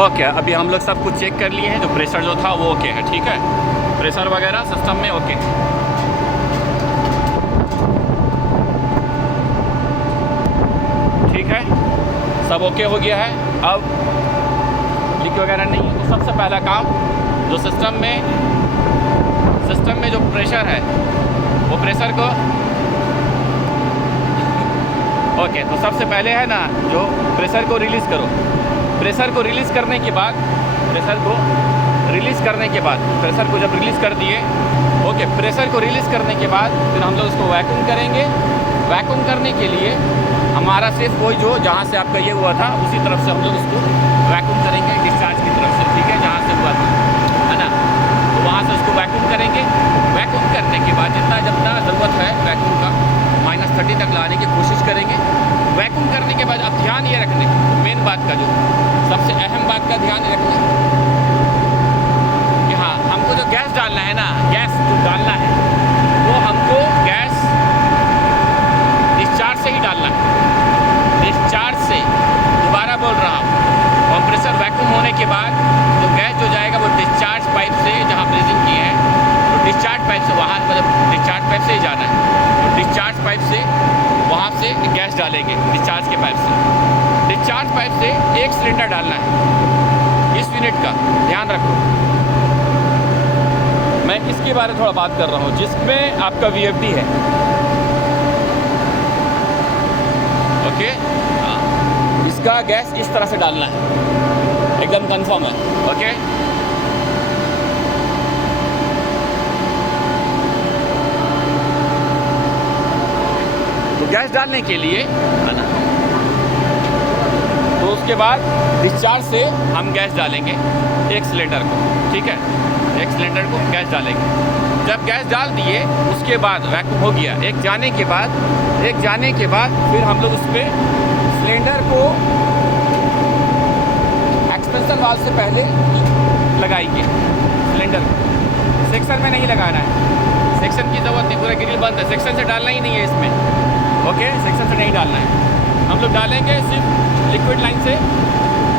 Okay, अभी हम लोग सब कुछ चेक कर लिए हैं, जो प्रेशर जो था वो ओके है, ठीक है, प्रेशर वगैरह सिस्टम में ओके। ठीक है, सब ओके हो गया है। अब लीक वगैरह नहीं है, तो सबसे पहला काम जो सिस्टम में जो प्रेशर है वो प्रेशर को ओके, तो सबसे पहले है ना जो प्रेशर को रिलीज़ करो। प्रेशर को रिलीज़ करने के बाद प्रेशर को जब रिलीज़ कर दिए, ओके, प्रेशर को रिलीज़ करने के बाद फिर हम लोग उसको वैक्यूम करेंगे। वैक्यूम करने के लिए हमारा सिर्फ वही जो जहाँ से आपका ये हुआ था उसी तरफ से हम लोग उसको वैक्यूम करेंगे, डिस्चार्ज की तरफ से, ठीक है, जहाँ से हुआ था, है ना, तो वहाँ से उसको वैक्यूम करेंगे। वैक्यूम करने के बाद जितना ज़रूरत है वैक्यूम का -30 तक लाने की कोशिश करेंगे। वैक्यूम करने के बाद अब ध्यान ये रखने, मेन बात का जो सबसे अहम बात का ध्यान रखना कि हाँ, हमको जो गैस डालना है ना, गैस जो डालना है वो हमको गैस डिस्चार्ज से ही डालना है। डिस्चार्ज से, दोबारा बोल रहा हूँ, कंप्रेसर वैक्यूम होने के बाद जो गैस जो जाएगा वो डिस्चार्ज पाइप से, जहाँ ब्रीजिंग की है तो डिस्चार्ज पाइप से, वहाँ मतलब डिस्चार्ज पाइप से ही जाना है, तो डिस्चार्ज पाइप से वहाँ से गैस डालेंगे, डिस्चार्ज के पाइप से। डिस्चार्ज पाइप से 1 सिलेंडर डालना है इस यूनिट का, ध्यान रखो। मैं इसके बारे में थोड़ा बात कर रहा हूँ जिसमें आपका VFD है, ओके, इसका गैस इस तरह से डालना है, एकदम कंफर्म है, ओके। तो गैस डालने के लिए, है ना, तो उसके बाद डिस्चार्ज से हम गैस डालेंगे 1 सिलेंडर को, ठीक है, 1 सिलेंडर को गैस डालेंगे। जब गैस डाल दिए उसके बाद वैक्यूम हो गया, एक जाने के बाद फिर हम लोग उस पर सिलेंडर को एक्सपेंशन वाल्व से पहले लगाएंगे। सिलेंडर सेक्शन में नहीं लगाना है, सेक्शन की ज़रूरत नहीं, पूरा ग्रिल बंद है, सेक्शन से डालना ही नहीं है इसमें, ओके, सेक्शन से नहीं डालना है। हम लोग डालेंगे सिर्फ लिक्विड लाइन से,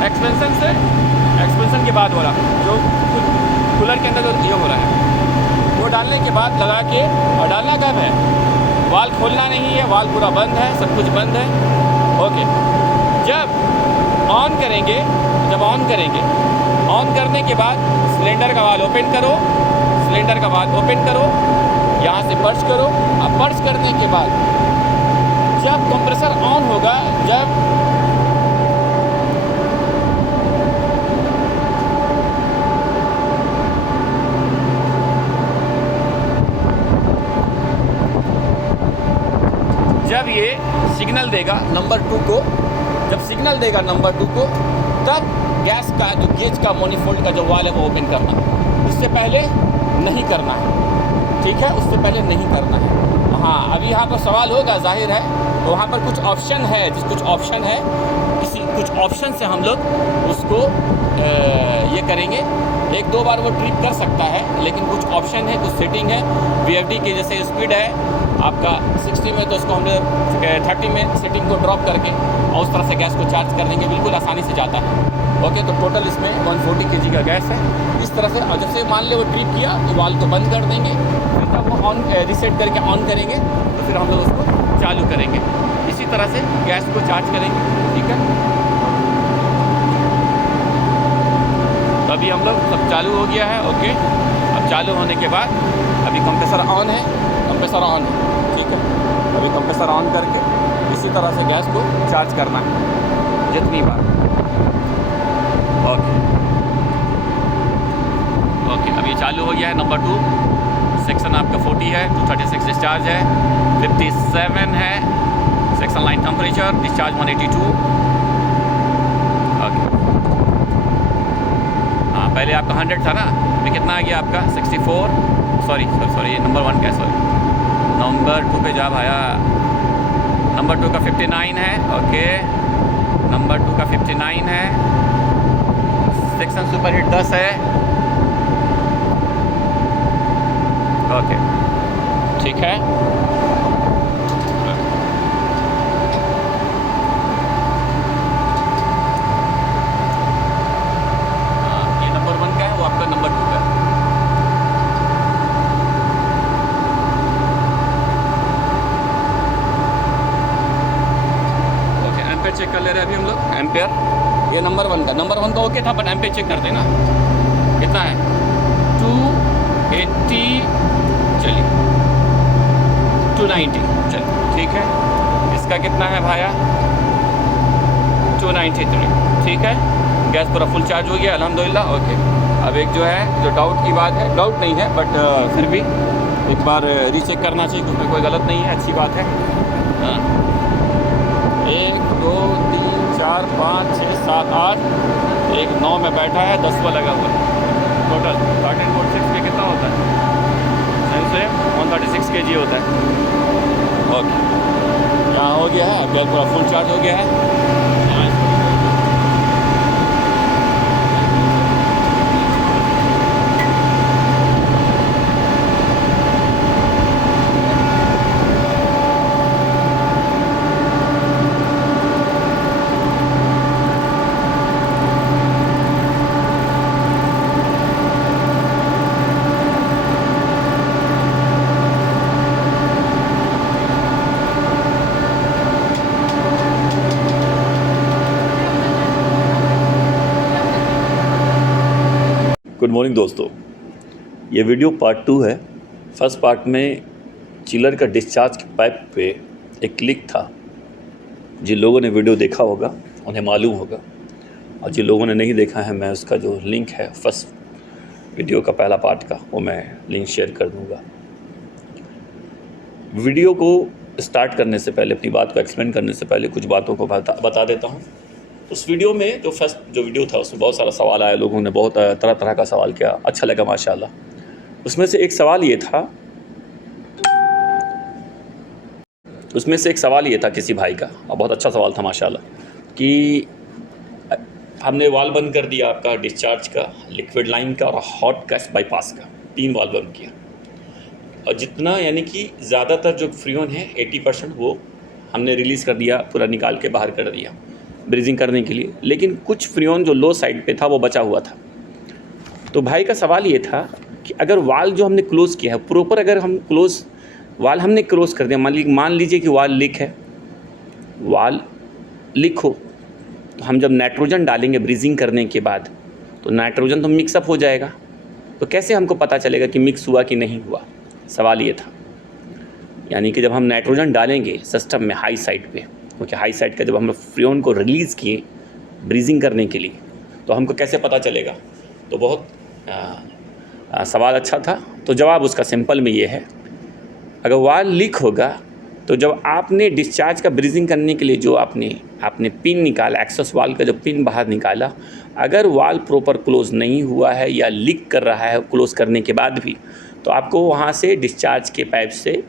एक्सपेंशन से, एक्सपेंशन के बाद हो रहा जो कूलर के अंदर जो ये हो रहा है वो डालने के बाद लगा के, और डालना कब है, वाल खोलना नहीं है, वाल पूरा बंद है, सब कुछ बंद है, ओके। जब ऑन करेंगे, ऑन करने के बाद सिलेंडर का वाल ओपन करो, यहाँ से पर्च करो। अब पर्च करने के बाद जब कंप्रेसर ऑन होगा, जब ये सिग्नल देगा नंबर 2 को, तब गैस का जो गेज का मोनीफोल्ड का जो वाल है वो ओपन करना है, उससे पहले नहीं करना है, ठीक है, उससे पहले नहीं करना है। हाँ, अभी यहाँ पर सवाल होगा, जाहिर है, तो वहाँ पर कुछ ऑप्शन है, कुछ ऑप्शन से हम लोग उसको ये करेंगे। 1-2 बार वो ट्रिप कर सकता है, लेकिन कुछ ऑप्शन है, कुछ सेटिंग है। VFD की जैसे स्पीड है आपका 60 में, तो उसको हम लोग 30 में सेटिंग को ड्रॉप करके और उस तरह से गैस को चार्ज कर देंगे, बिल्कुल आसानी से जाता है, ओके। तो टोटल इसमें 140 kg का गैस है, इस तरह से। और जैसे मान ले वो ट्रिप किया तो वाल्व को बंद कर देंगे, फिर जब वो ऑन रीसेट करके ऑन करेंगे तो फिर हम लोग उसको चालू करेंगे। इसी तरह से गैस को चार्ज करेंगे, ठीक है। तो अभी हम लोग सब चालू हो गया है, ओके। अब चालू होने के बाद अभी कंप्रेसर ऑन है, ठीक है। अभी कंप्रेसर ऑन करके इसी तरह से गैस को चार्ज करना है जितनी बार, ओके। अभी चालू हो गया है नंबर 2, सेक्शन आपका 40 है, 236 डिस्चार्ज है, 57 है section line temperature, discharge 182, okay. हाँ, पहले आपका 100 था ना, अभी कितना आ गया आपका 64, सॉरी ये नंबर 1 का है, सॉरी, नंबर 2 पे जा भाया, नंबर 2 का 59 है, ओके, नंबर 2 का 59 है, सेक्शन सुपरहीट 10 है, ओके, ठीक है। अभी हम लोग एम्पेयर, ये नंबर 1 का, नंबर 1 का ओके था, बट एम्पेयर चेक करते ना कितना है, 280, चलिए 290, चलिए ठीक है। इसका कितना है भाया, 293, ठीक है। गैस पूरा फुल चार्ज हो गया अल्हम्दुलिल्लाह, ओके। अब एक जो है, जो डाउट की बात है, डाउट नहीं है बट फिर भी एक बार रीचेक करना चाहिए, क्योंकि कोई गलत नहीं है, अच्छी बात है। हाँ, 1 2 3 4 5 6 7 8, एक 9 में बैठा है, 10वां लगा हुआ है। टोटल 13.6 के कितना होता है, सही से 136 kg होता है। ओके, यहाँ हो गया है, गैस पूरा फुल चार्ज हो गया है। गुड मॉर्निंग दोस्तों, ये वीडियो पार्ट 2 है। फर्स्ट पार्ट में चिलर का डिस्चार्ज के पाइप पे एक लीक था। जिन लोगों ने वीडियो देखा होगा उन्हें मालूम होगा, और जिन लोगों ने नहीं देखा है, मैं उसका जो लिंक है फर्स्ट वीडियो का पहला पार्ट का, वो मैं लिंक शेयर कर दूँगा। वीडियो को स्टार्ट करने से पहले, अपनी बात को एक्सप्लेन करने से पहले कुछ बातों को बता देता हूँ। उस वीडियो में जो फर्स्ट जो वीडियो था, उसमें बहुत सारा सवाल आया, लोगों ने बहुत तरह तरह का सवाल किया, अच्छा लगा माशाल्लाह। उसमें से एक सवाल ये था किसी भाई का, और बहुत अच्छा सवाल था माशाल्लाह, कि हमने वाल बंद कर दिया आपका डिस्चार्ज का, लिक्विड लाइन का और हॉट गैस बाईपास का, 3 वाल बंद किया, और जितना यानी कि ज़्यादातर जो फ्रीऑन है 80% वो हमने रिलीज़ कर दिया, पूरा निकाल के बाहर कर दिया ब्रीजिंग करने के लिए, लेकिन कुछ फ्रीऑन जो लो साइड पे था वो बचा हुआ था। तो भाई का सवाल ये था कि अगर वाल जो हमने क्लोज़ किया है प्रॉपर, अगर हम वाल हमने क्लोज़ कर दिया, मान लीजिए कि वाल लीक हो, तो हम जब नाइट्रोजन डालेंगे ब्रीजिंग करने के बाद, तो नाइट्रोजन तो मिक्सअप हो जाएगा, तो कैसे हमको पता चलेगा कि मिक्स हुआ कि नहीं हुआ। सवाल ये था, यानी कि जब हम नाइट्रोजन डालेंगे सिस्टम में हाई साइड पे, क्योंकि हाई साइड का जब हम फ्रीऑन को रिलीज़ किए ब्रीजिंग करने के लिए, तो हमको कैसे पता चलेगा। तो बहुत सवाल अच्छा था। तो जवाब उसका सिंपल में ये है, अगर वाल लीक होगा तो जब आपने डिस्चार्ज का ब्रीजिंग करने के लिए जो आपने पिन निकाला, एक्सेस वाल का जो पिन बाहर निकाला, अगर वाल प्रॉपर क्लोज़ नहीं हुआ है या लीक कर रहा है क्लोज़ करने के बाद भी, तो आपको वहाँ से डिस्चार्ज के पाइप से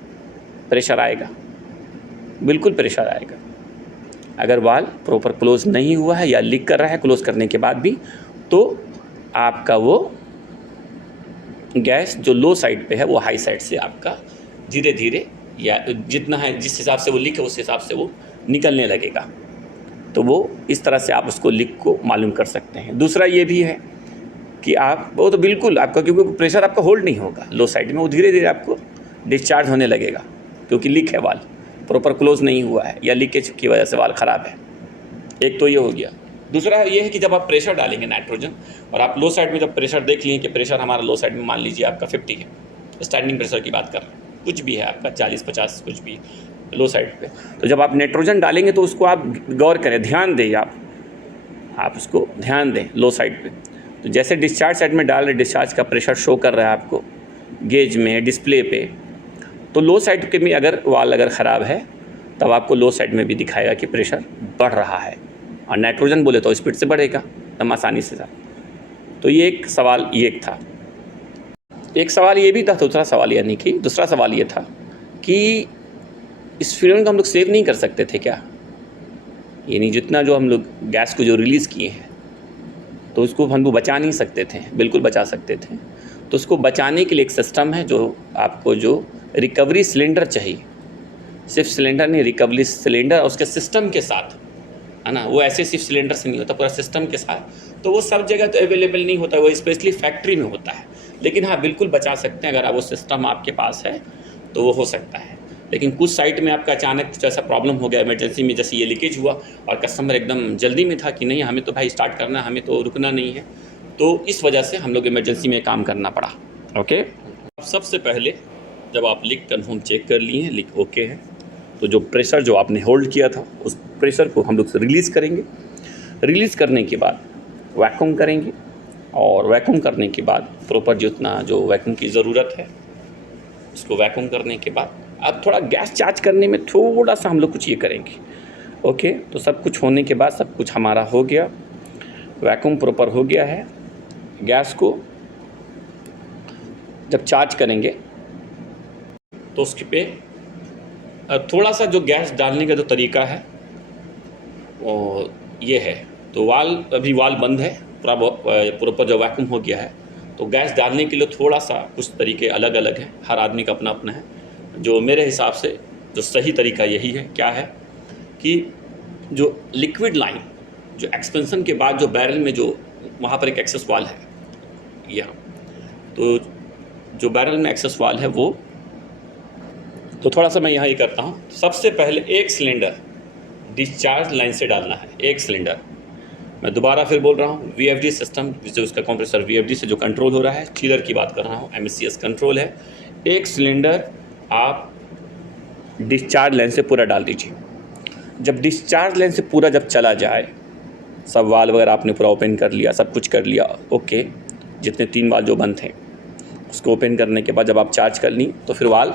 प्रेशर आएगा, बिल्कुल प्रेशर आएगा। अगर वाल प्रॉपर क्लोज़ नहीं हुआ है या लीक कर रहा है क्लोज़ करने के बाद भी, तो आपका वो गैस जो लो साइड पे है वो हाई साइड से आपका धीरे धीरे, या जितना है जिस हिसाब से वो लीक है उस हिसाब से वो निकलने लगेगा। तो वो इस तरह से आप उसको लीक को मालूम कर सकते हैं। दूसरा ये भी है कि वो तो बिल्कुल आपका, क्योंकि प्रेशर आपका होल्ड नहीं होगा लो साइड में, वो धीरे धीरे आपको डिस्चार्ज होने लगेगा, क्योंकि लीक है, वाल प्रॉपर क्लोज़ नहीं हुआ है या लीकेज की वजह से वाल ख़राब है। एक तो ये हो गया। दूसरा ये है कि जब आप प्रेशर डालेंगे नाइट्रोजन, और आप लो साइड में जब प्रेशर देख लिए कि प्रेशर हमारा लो साइड में मान लीजिए आपका 50 है, स्टैंडिंग प्रेशर की बात कर रहे हैं, कुछ भी है आपका 40-50 कुछ भी लो साइड पे, तो जब आप नाइट्रोजन डालेंगे तो उसको आप गौर करें, ध्यान दें, आप उसको ध्यान दें लो साइड पे। तो जैसे डिस्चार्ज साइड में डाल रहे, डिस्चार्ज का प्रेशर शो कर रहा है आपको गेज में, डिस्प्ले पे, तो लो साइड के में अगर वाल अगर ख़राब है तब आपको लो साइड में भी दिखाएगा कि प्रेशर बढ़ रहा है, और नाइट्रोजन बोले तो स्पीड से बढ़ेगा एकदम आसानी से। तो ये एक सवाल ये एक था। एक सवाल ये भी था, दूसरा सवाल ये था कि इस फ्यूल को हम लोग सेव नहीं कर सकते थे क्या, यानी जितना जो हम लोग गैस को जो रिलीज़ किए हैं तो उसको हम लोग बचा नहीं सकते थे। बिल्कुल बचा सकते थे। तो उसको बचाने के लिए एक सिस्टम है, जो आपको जो रिकवरी सिलेंडर चाहिए, सिर्फ सिलेंडर नहीं, रिकवरी सिलेंडर और उसके सिस्टम के साथ, है ना, वो ऐसे सिर्फ सिलेंडर से नहीं होता, पूरा सिस्टम के साथ। तो वो सब जगह तो अवेलेबल नहीं होता, वो स्पेशली फैक्ट्री में होता है, लेकिन हाँ बिल्कुल बचा सकते हैं। अगर वो सिस्टम आपके पास है तो वो हो सकता है। लेकिन कुछ साइट में आपका अचानक कुछ ऐसा प्रॉब्लम हो गया इमरजेंसी में, जैसे ये लीकेज हुआ और कस्टमर एकदम जल्दी में था कि नहीं हमें तो भाई स्टार्ट करना है, हमें तो रुकना नहीं है, तो इस वजह से हम लोग इमरजेंसी में काम करना पड़ा। ओके, सबसे पहले जब आप लीक कन्फर्म चेक कर लिए हैं, लीक ओके है, तो जो प्रेशर जो आपने होल्ड किया था उस प्रेशर को हम लोग रिलीज़ करेंगे। रिलीज़ करने के बाद वैक्यूम करेंगे और वैक्यूम करने के बाद प्रॉपर जितना जो वैक्यूम की ज़रूरत है उसको वैक्यूम करने के बाद अब थोड़ा गैस चार्ज करने में थोड़ा सा हम लोग कुछ ये करेंगे। ओके, तो सब कुछ होने के बाद सब कुछ हमारा हो गया, वैक्यूम प्रॉपर हो गया है। गैस को जब चार्ज करेंगे तो उसके पे थोड़ा सा जो गैस डालने का जो तरीका है वो ये है, तो वाल अभी वाल बंद है, प्रॉपर जो वैक्यूम हो गया है, तो गैस डालने के लिए थोड़ा सा कुछ तरीके अलग अलग हैं, हर आदमी का अपना अपना है। जो मेरे हिसाब से जो सही तरीका यही है, क्या है कि जो लिक्विड लाइन जो एक्सपेंशन के बाद जो बैरल में जो वहाँ पर एक एक्सेस वाल है यहाँ, तो जो बैरल में एक्सेस वाल है वो, तो थोड़ा सा मैं यहाँ ये करता हूँ। सबसे पहले एक सिलेंडर डिस्चार्ज लाइन से डालना है, एक सिलेंडर। मैं दोबारा फिर बोल रहा हूँ, VFD सिस्टम जो उसका कंप्रेसर VFD से जो कंट्रोल हो रहा है, चिलर की बात कर रहा हूँ, MSCS कंट्रोल है। एक सिलेंडर आप डिस्चार्ज लाइन से पूरा डाल दीजिए। जब डिस्चार्ज लाइन से पूरा जब चला जाए, सब वाल वगैरह आपने पूरा ओपन कर लिया, सब कुछ कर लिया, ओके, जितने 3 वाल जो बंद थे उसको ओपन करने के बाद जब आप चार्ज कर ली तो फिर वाल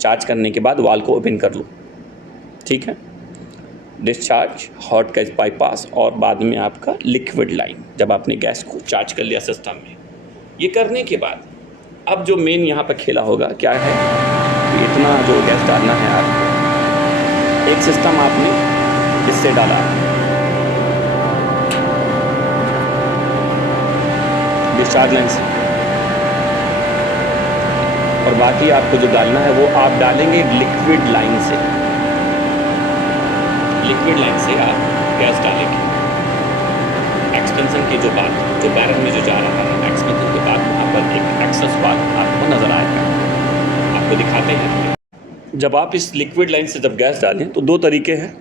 चार्ज करने के बाद वाल को ओपन कर लो, ठीक है। डिस्चार्ज, हॉट गैस बाईपास और बाद में आपका लिक्विड लाइन, जब आपने गैस को चार्ज कर लिया सिस्टम में। ये करने के बाद अब जो मेन यहाँ पर खेला होगा क्या है कि इतना जो गैस डालना है आपको, एक सिस्टम आपने इससे डाला डिस्चार्ज लाइन से, और बाकी आपको जो डालना है वो आप डालेंगे लिक्विड लाइन से। लिक्विड लाइन से आप गैस डालेंगे। एक्सपेंशन की जो बात, जो बैरल में जो जा रहा है, एक्सपेंशन के बाद वहाँ पर एक एक्सेस वाल आपको नज़र आएगा, आपको दिखाते हैं। जब आप इस लिक्विड लाइन से जब गैस डालें तो 2 तरीके हैं।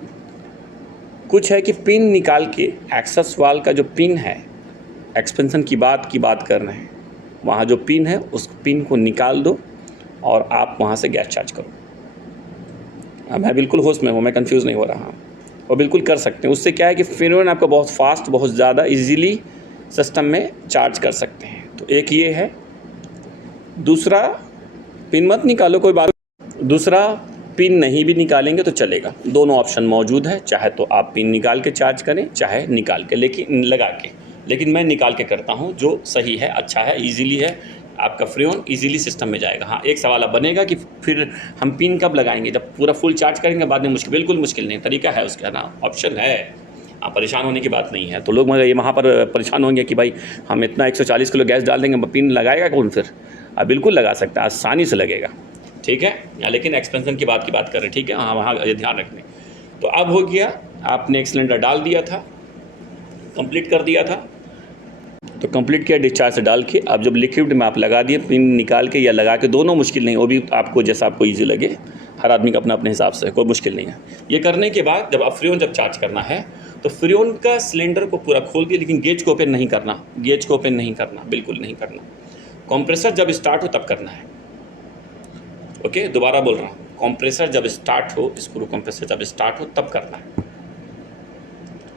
कुछ है कि पिन निकाल के एक्सेस वाल का जो पिन है, एक्सपेंशन की बात कर रहे हैं, वहाँ जो पिन है उस पिन को निकाल दो और आप वहाँ से गैस चार्ज करो। मैं बिल्कुल होश में हूँ, मैं कंफ्यूज नहीं हो रहा हूँ, और बिल्कुल कर सकते हैं। उससे क्या है कि फ्रीक्वेंट आपका बहुत फास्ट, बहुत ज़्यादा इजीली सिस्टम में चार्ज कर सकते हैं। तो एक ये है। दूसरा, पिन मत निकालो कोई बात, दूसरा पिन नहीं भी निकालेंगे तो चलेगा, दोनों ऑप्शन मौजूद है। चाहे तो आप पिन निकाल के चार्ज करें, चाहे निकाल के, लेकिन लगा के, लेकिन मैं निकाल के करता हूँ, जो सही है, अच्छा है, ईजीली है, आपका फ्रीऑन इजीली सिस्टम में जाएगा। हाँ, एक सवाल अब बनेगा कि फिर हम पिन कब लगाएंगे, जब पूरा फुल चार्ज करेंगे बाद में मुश्किल, बिल्कुल मुश्किल नहीं, तरीका है उसका ना, ऑप्शन है, आप परेशान होने की बात नहीं है। तो लोग मगर ये वहाँ पर परेशान होंगे कि भाई हम इतना 140 किलो गैस डाल देंगे, पिन लगाएगा कौन फिर? आप बिल्कुल लगा सकते हैं, आसानी से लगेगा, ठीक है। लेकिन एक्सपेंशन की बात कर रहे हैं, ठीक है, हाँ, वहाँ ये ध्यान रखने। तो अब हो गया, आपने एक सिलेंडर डाल दिया था, कंप्लीट कर दिया था, तो कंप्लीट किया डिस्चार्ज से डाल के। अब जब लिक्विड में आप लगा दिए, पिन निकाल के या लगा के, दोनों मुश्किल नहीं, वो भी आपको जैसा आपको ईजी लगे, हर आदमी का अपना अपने हिसाब से, कोई मुश्किल नहीं है। ये करने के बाद जब आप फ्रीऑन जब चार्ज करना है तो फ्रीऑन का सिलेंडर को पूरा खोल के, लेकिन गेज को ओपन नहीं करना, गेज को ओपन नहीं करना, बिल्कुल नहीं करना। कंप्रेसर जब स्टार्ट हो तब करना है, ओके, दोबारा बोल रहा हूँ, कंप्रेसर जब स्टार्ट हो, स्क्रू कंप्रेसर जब स्टार्ट हो तब करना है,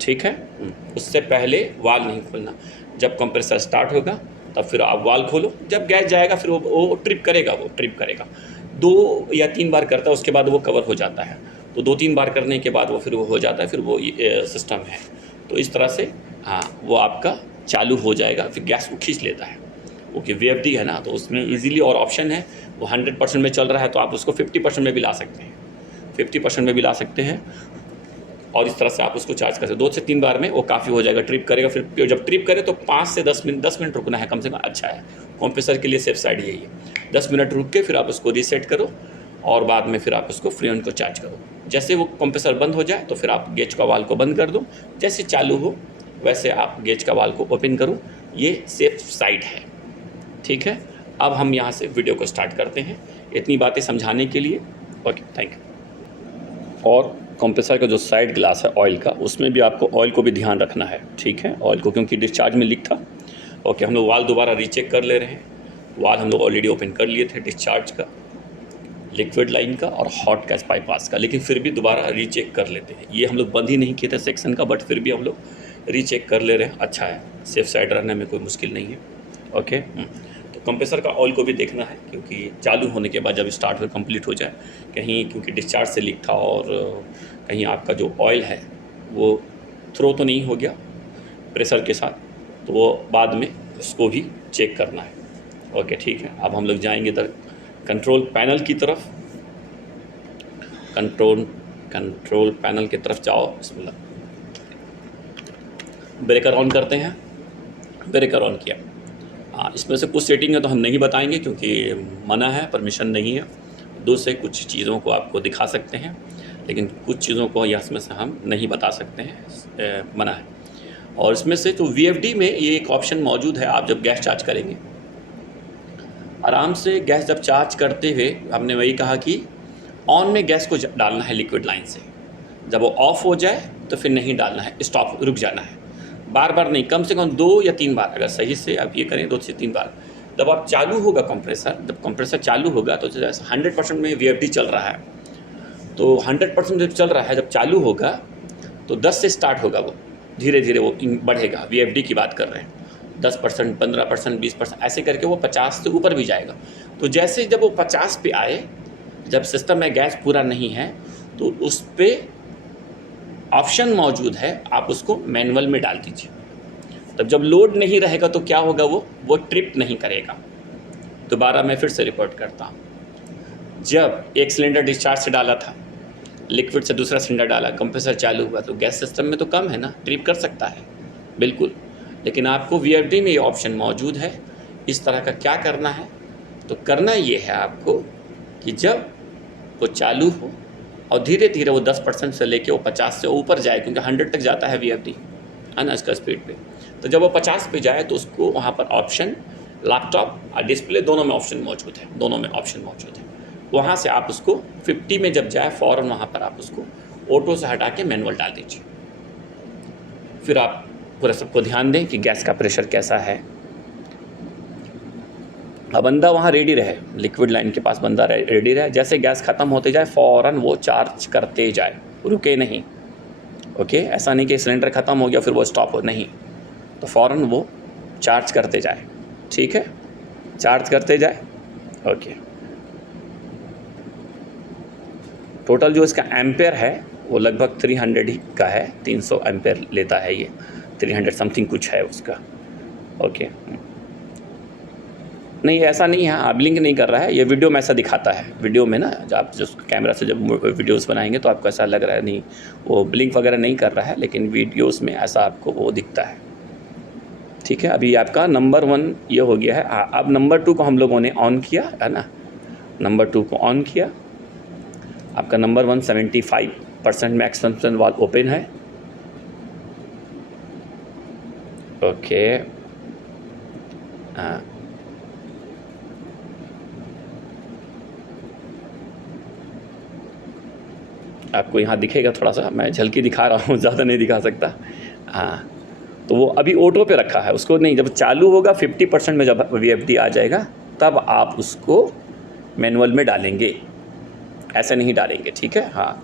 ठीक है। उससे पहले वाल नहीं खोलना। जब कंप्रेसर स्टार्ट होगा तब फिर आप वाल खोलो, जब गैस जाएगा फिर वो ट्रिप करेगा, 2 या 3 बार करता है, उसके बाद वो कवर हो जाता है। तो 2-3 बार करने के बाद वो फिर वो हो जाता है, फिर वो सिस्टम है। तो इस तरह से हाँ, वो आपका चालू हो जाएगा, फिर गैस को खींच लेता है। ओके, VFD है ना, तो उसमें ईजिली और ऑप्शन है, वो 100% में चल रहा है तो आप उसको 50% में भी ला सकते हैं, 50% में भी ला सकते हैं, और इस तरह से आप उसको चार्ज कर सकते हैं। 2 से 3 बार में वो काफ़ी हो जाएगा, ट्रिप करेगा। फिर जब ट्रिप करे तो 5 से 10 मिनट रुकना है कम से कम, अच्छा है, कंप्रेसर के लिए सेफ साइड यही है। 10 मिनट रुक के फिर आप उसको रीसेट करो और बाद में फिर आप उसको फ्रीऑन को चार्ज करो। जैसे वो कंप्रेसर बंद हो जाए तो फिर आप गेज का वाल को बंद कर दो, जैसे चालू हो वैसे आप गेज का वाल को ओपन करो, ये सेफ साइड है, ठीक है। अब हम यहाँ से वीडियो को स्टार्ट करते हैं। इतनी बातें समझाने के लिए ओके, थैंक यू। और कंप्रेसर का जो साइड ग्लास है ऑयल का, उसमें भी आपको ऑयल को भी ध्यान रखना है, ठीक है, ऑयल को, क्योंकि डिस्चार्ज में लीक था। ओके, हम लोग वाल दोबारा रीचेक कर ले रहे हैं। वाल हम लोग ऑलरेडी ओपन कर लिए थे, डिस्चार्ज का, लिक्विड लाइन का और हॉट गैस बाईपास का, लेकिन फिर भी दोबारा रीचेक कर लेते हैं। ये हम लोग बंद ही नहीं किए थे सेक्शन का, बट फिर भी हम लोग रीचेक कर ले रहे हैं। अच्छा है, सेफ साइड रहने में कोई मुश्किल नहीं है। ओके, तो कंप्रेसर का ऑयल को भी देखना है, क्योंकि चालू होने के बाद जब स्टार्ट हो कंप्लीट हो जाए, कहीं क्योंकि डिस्चार्ज से लीक था और कहीं आपका जो ऑयल है वो थ्रो तो नहीं हो गया प्रेशर के साथ, तो वो बाद में उसको भी चेक करना है। ओके, ठीक है। अब हम लोग जाएंगे इधर कंट्रोल पैनल की तरफ। कंट्रोल पैनल की तरफ जाओ। बिस्मिल्लाह। ब्रेकर ऑन करते हैं। ब्रेकर ऑन किया। हाँ, इसमें से कुछ सेटिंग है तो हम नहीं बताएंगे, क्योंकि मना है, परमिशन नहीं है। दूसरे कुछ चीज़ों को आपको दिखा सकते हैं, लेकिन कुछ चीज़ों को या इसमें से हम नहीं बता सकते हैं, मना है। और इसमें से तो VFD में ये एक ऑप्शन मौजूद है, आप जब गैस चार्ज करेंगे, आराम से गैस जब चार्ज करते हुए हमने वही कहा कि ऑन में गैस को डालना है लिक्विड लाइन से, जब वो ऑफ़ हो जाए तो फिर नहीं डालना है, स्टॉप, रुक जाना है। बार बार नहीं, कम से कम 2 या 3 बार, अगर सही से आप ये करें 2 से 3 बार। जब आप चालू होगा कंप्रेसर, जब कंप्रेसर चालू होगा तो 100% में VFD चल रहा है, तो 100% जब चल रहा है, जब चालू होगा तो 10 से स्टार्ट होगा, वो धीरे धीरे वो बढ़ेगा। VFD की बात कर रहे हैं, 10%, 15%, 20%, ऐसे करके वो 50 से ऊपर भी जाएगा। तो जैसे जब वो 50 पे आए, जब सिस्टम में गैस पूरा नहीं है, तो उस पर ऑप्शन मौजूद है, आप उसको मैनुअल में डाल दीजिए। तब जब लोड नहीं रहेगा तो क्या होगा, वो ट्रिप नहीं करेगा। दोबारा मैं फिर से रिपोर्ट करता हूँ। जब एक सिलेंडर डिस्चार्ज से डाला था, लिक्विड से दूसरा सिलेंडर डाला, कंप्रेसर चालू हुआ, तो गैस सिस्टम में तो कम है ना, ट्रिप कर सकता है बिल्कुल। लेकिन आपको VFD में ये ऑप्शन मौजूद है। इस तरह का क्या करना है, तो करना ये है आपको कि जब वो चालू हो और धीरे धीरे वो 10% से लेके वो 50 से ऊपर जाए, क्योंकि 100 तक जाता है VFD, है ना, इसका स्पीड पे। तो जब वो 50 पे जाए तो उसको वहाँ पर ऑप्शन, लैपटॉप और डिस्प्ले दोनों में ऑप्शन मौजूद है, दोनों में ऑप्शन मौजूद है। वहाँ से आप उसको 50 में जब जाए, फ़ौरन वहाँ पर आप उसको ऑटो से हटा के मैनुअल डाल दीजिए। फिर आप पूरा सबको ध्यान दें कि गैस का प्रेशर कैसा है। अब बंदा वहाँ रेडी रहे, लिक्विड लाइन के पास बंदा रेडी रहे, जैसे गैस ख़त्म होते जाए फ़ौरन वो चार्ज करते जाए, रुके नहीं। ओके, ऐसा नहीं कि सिलेंडर ख़त्म हो गया फिर वो स्टॉप हो, नहीं, तो फ़ौरन वो चार्ज करते जाए, ठीक है, चार्ज करते जाए। ओके, टोटल जो इसका एम्पेयर है वो लगभग 300 ही का है, 300 एम्पेयर लेता है ये, 300 समथिंग कुछ है उसका। ओके, नहीं ऐसा नहीं है, आप ब्लिंक नहीं कर रहा है, ये वीडियो में ऐसा दिखाता है। वीडियो में ना, जब आप जिस कैमरा से जब वीडियोस बनाएंगे तो आपको ऐसा लग रहा है, नहीं वो ब्लिंक वगैरह नहीं कर रहा है, लेकिन वीडियोस में ऐसा आपको वो दिखता है, ठीक है। अभी आपका नंबर 1 ये हो गया है। अब नंबर 2 को हम लोगों ने ऑन किया है ना, नंबर 2 को ऑन किया, आपका नंबर 1 75% में एक्सपेंशन वाल ओपन है। ओके, हाँ, आपको यहाँ दिखेगा, थोड़ा सा मैं झलकी दिखा रहा हूँ, ज़्यादा नहीं दिखा सकता। हाँ, तो वो अभी ऑटो पे रखा है, उसको नहीं, जब चालू होगा 50% में जब VFD आ जाएगा तब आप उसको मैनुअल में डालेंगे, ऐसे नहीं डालेंगे, ठीक है। हाँ,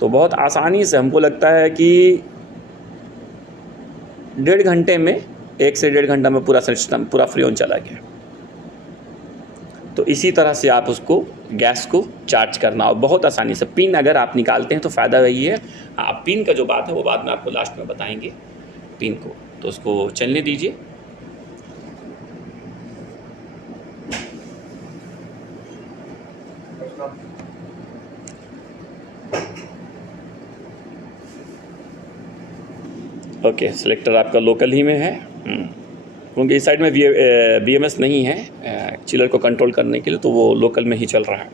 तो बहुत आसानी से, हमको लगता है कि 1.5 घंटे में, 1 से 1.5 घंटा में पूरा सिस्टम पूरा फ्री ऑन चला गया। तो इसी तरह से आप उसको गैस को चार्ज करना, और बहुत आसानी से। पिन अगर आप निकालते हैं तो फ़ायदा वही है। हाँ, पिन का जो बात है वो बाद में आपको लास्ट में बताएंगे पिन को, तो उसको चलने दीजिए। ओके, सिलेक्टर आपका लोकल ही में है, क्योंकि इस साइड में BMS नहीं है चिलर को कंट्रोल करने के लिए, तो वो लोकल में ही चल रहा है,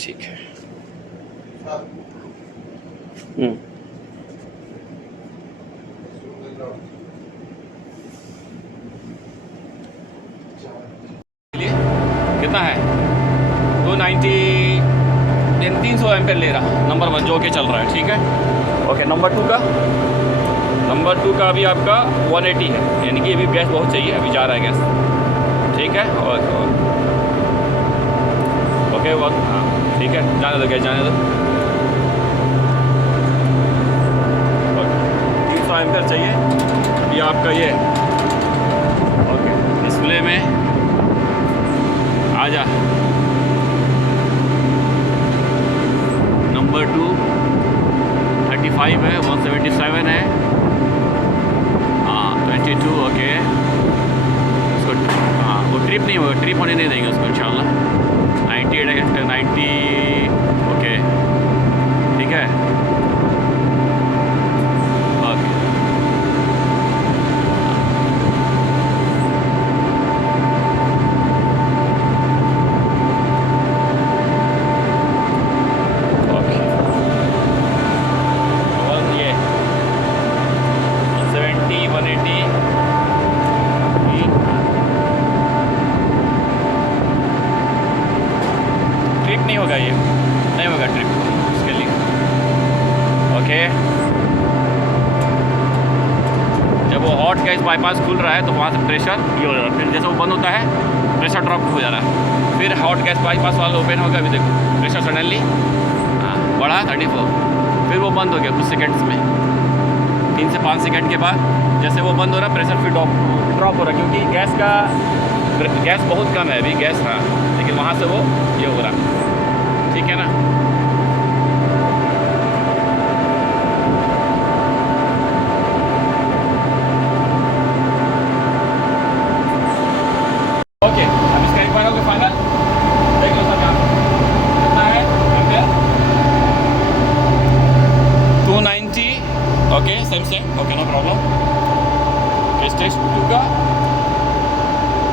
ठीक है। एम्पेयर ले रहा है नंबर 1 जो कि चल रहा है, ठीक है। ओके, नंबर 2 का अभी आपका 180 है, यानी कि अभी गैस बहुत चाहिए, अभी जा रहा है गैस, ठीक है। ओके बहुत, हाँ ठीक है, जाने दो गैस, जाने दो। 300 एम्पेयर चाहिए अभी आपका ये। ओके, डिस्प्ले में आ जा, नंबर 2 35 है, 177 है, हाँ 22। ओके, उसको हाँ वो ट्रिप नहीं होगा, ट्रिप होने नहीं देंगे उसको इंशाल्लाह। 90 ओके, ठीक है। ओके, ओके, ये 170 180 ट्रिप नहीं होगा, ये नहीं होगा ट्रिप इसके लिए। ओके, जब वो हॉट गैस बाईपास खुल रहा है तो वहाँ से प्रेशर ये हो रहा है, फिर जैसे वो बंद होता है प्रेशर ड्रॉप हो जा रहा है, फिर हॉट गैस बाईपास वाला ओपन होगा। अभी देखो प्रेशर सडनली हाँ बढ़ा 34, फिर वो बंद हो गया कुछ सेकेंड्स में, 3 से 5 सेकेंड के बाद जैसे वो बंद हो रहा है प्रेशर फिर ड्रॉप हो रहा है, क्योंकि गैस बहुत कम है अभी गैस, हाँ, लेकिन वहाँ से वो ये हो रहा है, ठीक है ना। ओके, अब इसका एक बार होगा फाइनल, देख लो सब यहाँ कितना है ampere, 290। Okay, same okay, no problem. Stage 2 का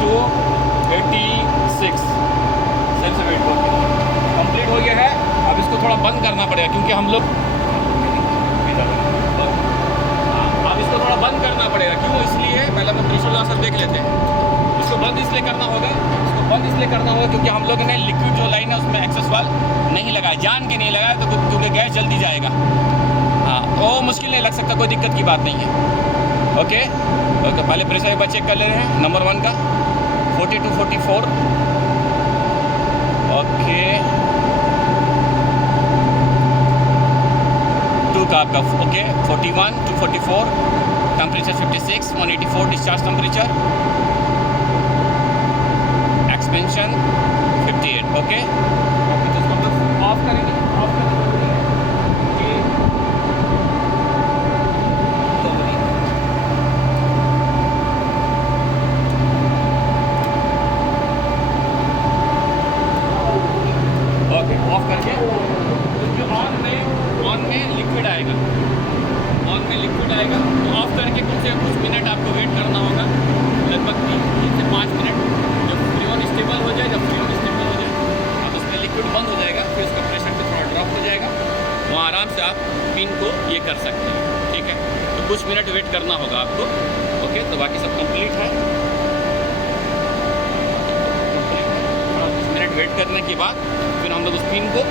286 सेम वेट कंप्लीट हो गया है। अब इसको थोड़ा बंद करना पड़ेगा क्योंकि हम लोग अब इसको थोड़ा बंद करना पड़ेगा, क्यों इसलिए पहले हम प्रेशर लॉसर देख लेते हैं। इसको बंद इसलिए करना होगा क्योंकि हम लोगों ने लिक्विड जो लाइन है उसमें एक्सेस वाल्व नहीं लगाया, जान के नहीं लगाया, तो क्योंकि गैस जल्दी जाएगा, हाँ वो मुश्किल नहीं लग सकता, कोई दिक्कत की बात नहीं है। ओके, पहले प्रेशर एक बार चेक कर ले रहे हैं नंबर 1 का 42 44। ओके, 2 का आपका okay 41 to 44, temperature 56, 184 discharge temperature, expansion 58। Okay, तो इसको हम लोग ऑफ करेंगे, ऑफ करना जरूरी है कि ओके ऑफ करके जो ऑन में लिक्विड आएगा, तो ऑफ करके कुछ मिनट आपको वेट करना होगा, लगभग 3 से 5 मिनट। जब फ्रीऑन स्टेबल हो जाए अब इसमें लिक्विड बंद हो जाएगा, फिर उसका प्रेशर भी थोड़ा ड्रॉप हो जाएगा, वहाँ आराम से आप पिन को ये कर सकते हैं, ठीक है। तो कुछ मिनट वेट करना होगा आपको। ओके, तो बाकी सब कंप्लीट है, और कुछ मिनट वेट करने के बाद फिर हम लोग उस पिन को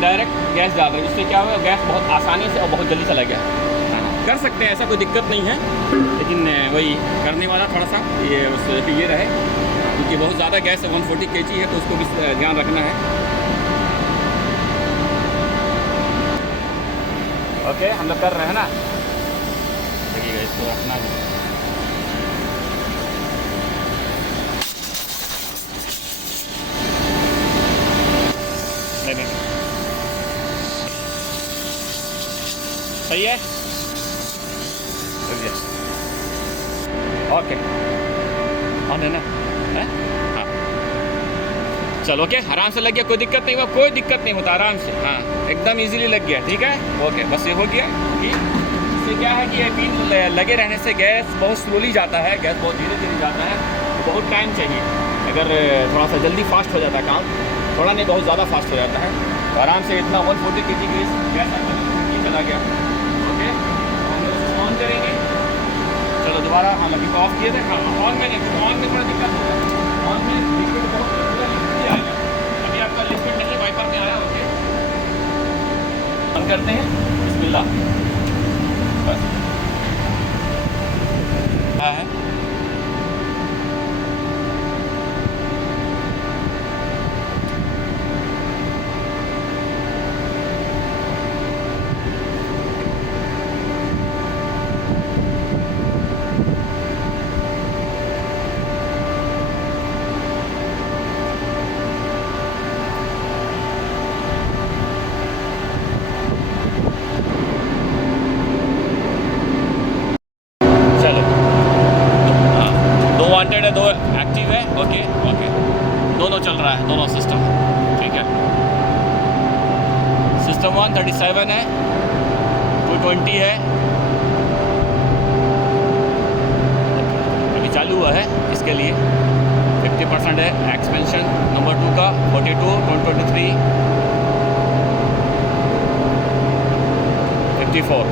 डायरेक्ट गैस डाल रहे हैं, जिससे क्या होगा गैस बहुत आसानी से और बहुत जल्दी चला गया। कर सकते हैं, ऐसा कोई दिक्कत नहीं है, लेकिन वही करने वाला थोड़ा सा ये रहे, क्योंकि बहुत ज़्यादा गैस है, 140 kg है, तो उसको भी ध्यान रखना है। ओके, हम लोग कर रहे हैं ना, देखिएगा इसको रखना है। नहीं सही है, ओके ऑन है ना, है हाँ, चलो ओके, आराम से लग गया, कोई दिक्कत नहीं हुआ, कोई दिक्कत नहीं होता, आराम से, हाँ एकदम इजीली लग गया, ठीक है। ओके, बस ये हो गया कि इससे क्या है कि ये पिन लगे रहने से गैस बहुत स्लोली जाता है, गैस बहुत धीरे धीरे जाता है, तो बहुत टाइम चाहिए। अगर थोड़ा सा जल्दी फास्ट हो जाता है काम, थोड़ा नहीं बहुत ज़्यादा फास्ट हो जाता है, तो आराम से इतना 140 kg गैस चला गया। ओके, हम लोग ऑन करेंगे, चलो दोबारा, हाँ लगी ऑफ किए थे, हाँ ऑन में नहीं, ऑन में थोड़ा दिक्कत हो रहा है, ऑन में लिक्विड बहुत पूरा लिक्विड ही आएगा। अभी आपका लिक्विड नहीं वाइपर में आया, ओके बंद करते हैं, बिस्मिल्लाह। बस हाँ है वांटेड है, दो एक्टिव है, ओके ओके, दोनों चल रहा है, दोनों सिस्टम, ठीक है। सिस्टम 137 है, 220 है, अभी चालू हुआ है, इसके लिए 50% है एक्सपेंशन नंबर 2 का, 42, 23, 54